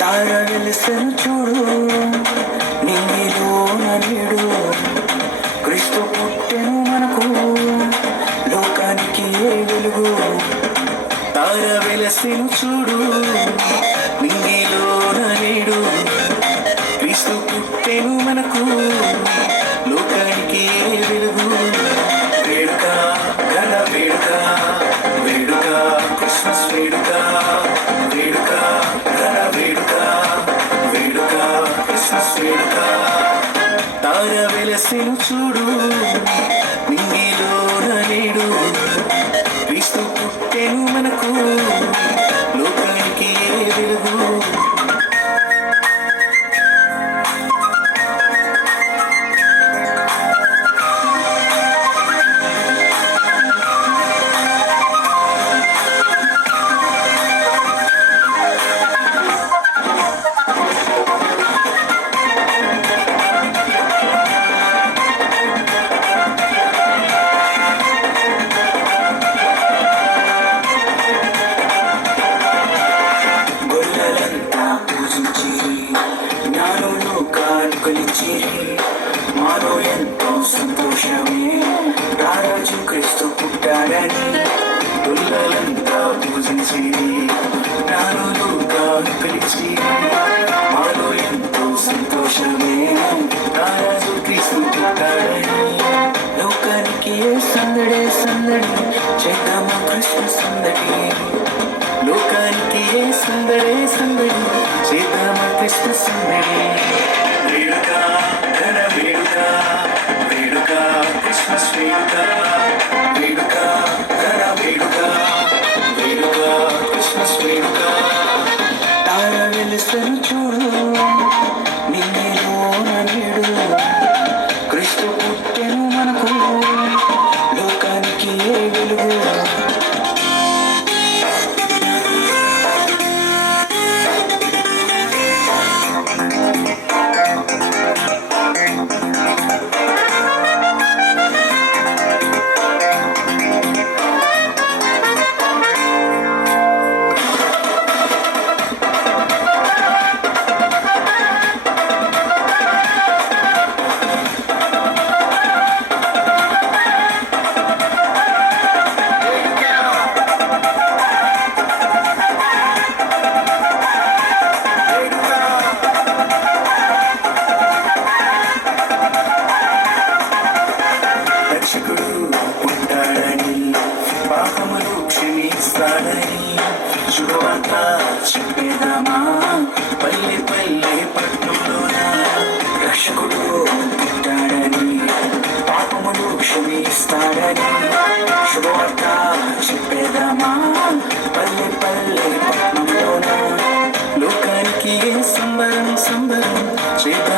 తార వెలిసెను చూడు, నింగిలో నన్నుడు క్రీస్తు పుట్టెను మనకు, లోకానికి ఏ వెలుగు. తార వెలిసెను చూడు, నింగిలో నన్నుడు క్రీస్తు పుట్టెను మనకు, లోకానికి ఏ వెలుగు. వేడుక ఘన వేడుక, వేడుక క్రిస్మస్ వేడుక, వేడుక ఘన వేడుక, వేడుక క్రిస్మస్ వేడుక. తార వెలసెను చూడు, నింగిలో నేడు క్రీస్తు పుట్టెను మనకు, లోకానికి ఏ వెలుగు. మాలో ఎంతో సంతోషమే, రారాజు క్రీస్తు పుట్టాడని పిల్లలంతా పూజించి నాలో లోకాన్ని పిలిచి. మాలో ఎంతో సంతోషమే, రారాజు క్రీస్తు పుట్టాడని, లోకానికి ఏ సందడే సందడి, చేద్దామా క్రిస్మస్ సందడి. లోకానికి ఏ సందడే సందడి, చేద్దామా క్రిస్మస్ సందడి. వేడుక ఘన వేడుక, వేడుక క్రిస్మస్ వేడుక, వేడుక ఘన వేడుక, వేడుక క్రిస్మస్ వేడుక. తార వెలుసెను చూడు, నింగిలో నన్నుడు క్రీస్తు పుట్టెను మనకు, లోకానికి ఏ వెలుగు. రక్షకుడు పుట్టాడని, పాపములు క్షమిస్తాడని, శుభవార్త చెప్పేదామా పల్లె పల్లె పట్టణంలోన. రక్షకుడు పుట్టాడని, పాపములు క్షమిస్తాడని, శుభవార్త చెప్పేదామా పల్లె పల్లె పట్టణంలోన. లోకానికి ఏ సంబరం సంబరం, చేద్దాం